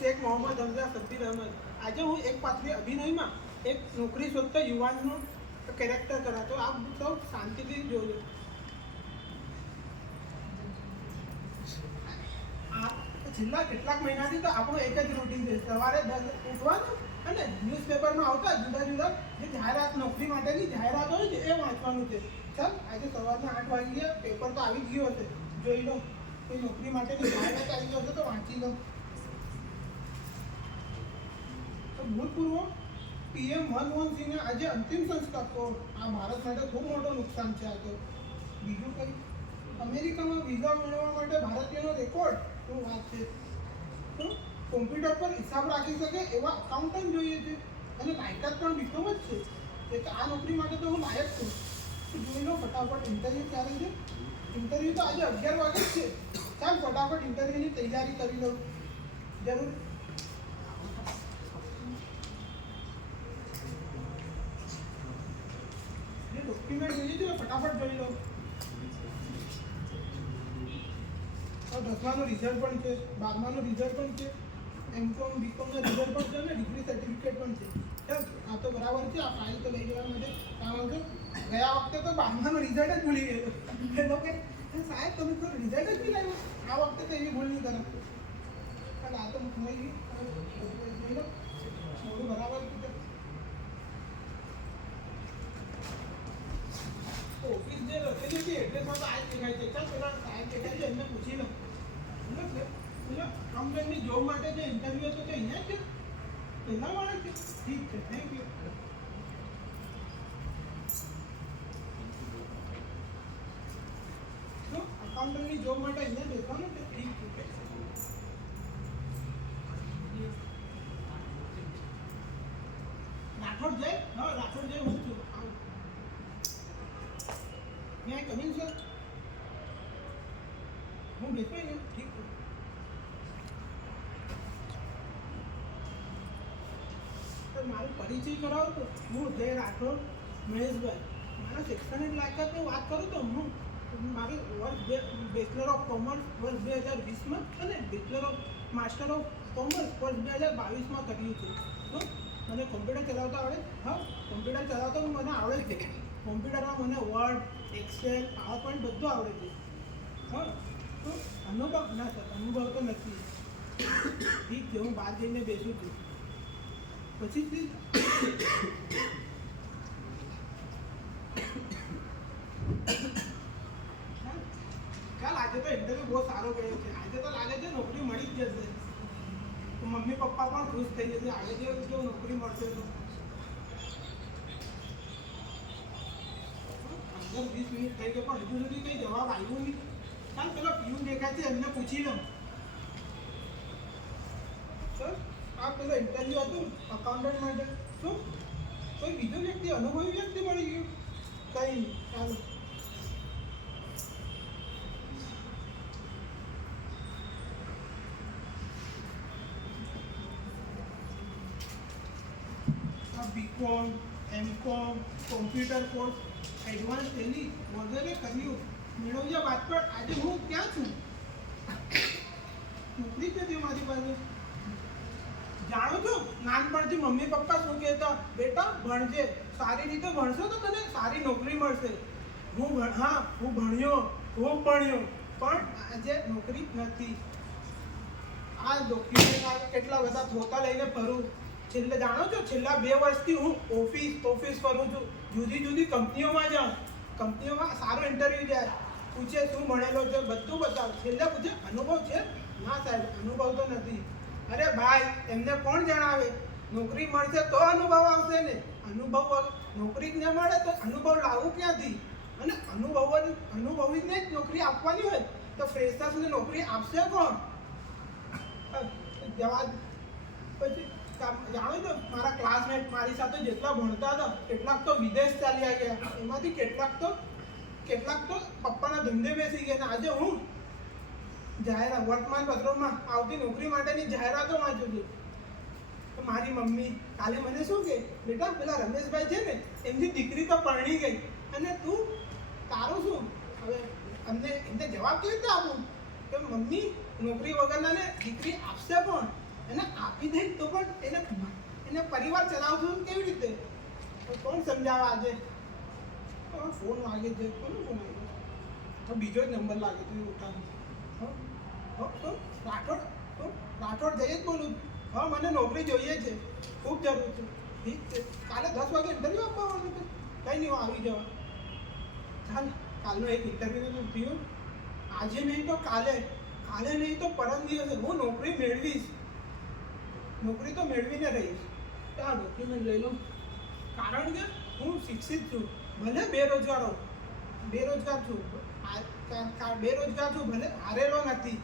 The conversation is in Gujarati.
શેખ મોહમ્મદ હમઝા સબ્બીર અહેમદ. આજે હું એક પાત્રી અભિનયમાં એક નોકરી શોધતા યુવાનનું કેરેક્ટર કરાતો. આપ સૌ શાંતિથી જોજો. છેલ્લા કેટલાક મહિનાથી તો આપણું એક જ રૂટીન છે. સવારે 10 ઉઠવાનું અને ન્યૂઝપેપરમાં આવતા જુદા જુદા જે જાહેરાત, નોકરી માટેની જાહેરાત હોય છે એ વાંચવાનું છે. ચાલ, આજે સવારના 8 વાગી ગયા, પેપર તો આવી ગયું હશે, જોઈ લો. કોઈ નોકરી માટેની જાહેરાત આવી ગયો હશે તો વાંચી લો. તો ભૂતપૂર્વ પીએમ મનમોહન સિંહને આજે અંતિમ સંસ્કાર. તો આ ભારત માટે ખૂબ મોટો નુકસાન છે. આ તો બીજું કંઈ, અમેરિકામાં વિઝા મેળવવા માટે ભારતીયનો રેકોર્ડ શું વાત છે. તો કોમ્પ્યુટર પર હિસાબ રાખી શકે એવા અકાઉન્ટન્ટ જોઈએ છે અને લાયકાત પણ બીકોમ જ છે. એટલે આ નોકરી માટે તો હું લાયક છું. જોઈ લો ફટાફટ. ઇન્ટરવ્યૂ ક્યારે છે? ઇન્ટરવ્યૂ તો આજે 11 વાગે જ છે. ચાલ ફટાફટ ઇન્ટરવ્યૂની તૈયારી કરી લઉં. જરૂર. જે ડોક્યુમેન્ટ જોઈએ છે ફટાફટ જોઈ લો. 10માનું રિઝલ્ટ પણ છે, 12માનું રિઝલ્ટ પણ છે, એમકોમ બીકોમનું રિઝલ્ટ પણ છે અને ડિગ્રી સર્ટિફિકેટ પણ છે. ચાલ, આ તો બરાબર છે. આ ફાઇલ તો લઈ જવા માટે કામ આવશે. ગયા વખતે તો 12માનું રિઝલ્ટ જ ભૂલી ગયેલો. એ લોકો સાહેબ તમે તો રિઝલ્ટ જ ભૂલી આવ્યો. આ વખતે તો એવી ભૂલ નહીં કરો. ચાલ, આ તો મળી ગયું. જોઈ લો થોડું બરાબર છે. ઓફિસ જે લખેલી છે એડ્રેસમાં તો આ જ દેખાય છે. ચાલ પેલા સાહેબ દેખાય છે એમને પૂછી લો. કંપનીની જોબ માટે જે ઇન્ટરવ્યુ હતો તે અહીંયા છે, પહેલા વાળા છે. ઠીક છે, થેન્ક યુ. અકાઉન્ટન્ટની જોબ માટે અહીંયા બેસવાનું છે. ઠીક છે. રાઠોડ જય. હા, રાઠોડ જય હું છું. મેં કમિંગ સર. હું બેસવાય ને. ઠીક છે. મારું પરિચય કરાવો તો હું જય રાઠોડ મહેશભાઈ. મારા શૈક્ષણિક લાયકાતની વાત કરું તો હું મારી બેચલર ઓફ કોમર્સ વર્ષ 2020માં અને bachelor of master of commerce વર્ષ 2022માં કર્યું છે. તો મને કોમ્પ્યુટર ચલાવતા આવડે. હા, કોમ્પ્યુટર ચલાવતા મને આવડે છે. કોમ્પ્યુટરમાં મને વર્ડ, એક્સેલ, પાવર પોઈન્ટ બધું આવડે છે. હા, તો અનુભવ ના સર, અનુભવ તો નથી. ઠીક છે, હું બહાર જઈને બેસું છું. પછી ચાલ, આજે તો ઇન્ટરવ્યુ બહુ સારો ગયો છે. આજે તો લાગે છે નોકરી મળી જ જશે. તો મમ્મી પપ્પા પણ ખુશ થઈ જશે. આજે જો નોકરી મળશે તો 15-20 મિનિટ થઈ ગઈ પણ હજુ સુધી કંઈ જવાબ આવ્યો નહીં. ચાલ પેલો પીયુન દેખાય છે એમને પૂછી લઉં. સર, આ પેલો ઇન્ટરવ્યુ હતું અકાઉન્ટન્ટ માટે. શું કોઈ બીજો વ્યક્તિ, અનુભવી વ્યક્તિ મળી ગયું? કંઈ નહીં. ચાલો. B Com, M Com, computer course, advance Tally વગેરે કર્યું. મેળવ્યા બાદ પણ આજે હું ક્યાં છું? નોકરી છે તે મારી પાસે. જાણો છો, નાનપણથી મમ્મી પપ્પા શું કહેતા, બેટા ભણજે, સારી રીતે ભણશો તો તને સારી નોકરી મળશે. હું ભણ્યો, પણ આજે નોકરી નથી. આ ડોક્યુમેન્ટ કેટલા બધા ધોકા લઈને ફરું. છેલ્લે જાણો છો, છેલ્લા 2 વર્ષથી હું ઓફિસ ફરું છું. જુદી જુદી કંપનીઓમાં જાઉં. કંપનીઓમાં સારો ઇન્ટરવ્યુ જાય, પૂછે શું ભણેલો છે, બધું બતાવ. છેલ્લે પૂછે અનુભવ છે? ના સાહેબ, અનુભવ તો નથી. અરે ભાઈ, એમને કોણ જણાવે? નોકરી મળશે તો અનુભવ આવશે ને. અનુભવ નોકરી જ ન મળે તો અનુભવ લાવવું ક્યાંથી? અને અનુભવીને જ નોકરી આપવાની હોય તો ફ્રેશર્સને નોકરી આપશે કોણ? જવા પછી જાણો છો, મારા ક્લાસમેટ મારી સાથે જેટલા ભણતા હતા કેટલાક તો વિદેશ ચાલ્યા ગયા. એમાંથી કેટલાક તો પપ્પાના ધંધે બેસી ગયા. આજે હું જાહેરાત વર્તમાન પત્રોમાં આવતી નોકરી માટેની જાહેરાતો વાંચું છું. તો મારી મમ્મી કાલે મને શું કહે, બેટા પેલા રમેશભાઈ છે ને એમની દીકરી તો પરણી ગઈ અને તું તારું શું? હવે એમને જવાબ કેવી રીતે આપું કે મમ્મી નોકરી વગરનાને દીકરી આપશે કોણ? એને આપી દઈશ તો પણ એને પરિવાર ચલાવશું કેવી રીતે? તો કોણ સમજાવે આજે? ફોન વાગે છે, કોનો ફોન આવ્યો? તો બીજો જ નંબર લાગે છે ઉઠાવ. રાઠોડ જઈએ જ બોલું. હા, મને નોકરી જોઈએ છે, ખૂબ જરૂર છે. ઠીક છે, કાલે 10 વાગે ઇન્ટરવ્યૂ આપવા આવવાનું છે. કંઈ નહીં, હું આવી જવા. ચાલ, કાલનું એક ઇન્ટરવ્યૂ થયું. આજે નહીં તો કાલે નહીં તો પરમ દિવસે હું નોકરી મેળવીશ. નોકરી તો મેળવીને રહીશ. ચાલ ડોક્યુમેન્ટ લઈ લઉં. કારણ કે હું શિક્ષિત છું, ભલે બેરોજગાર છું, બેરોજગાર છું, ભલે હારેલો નથી.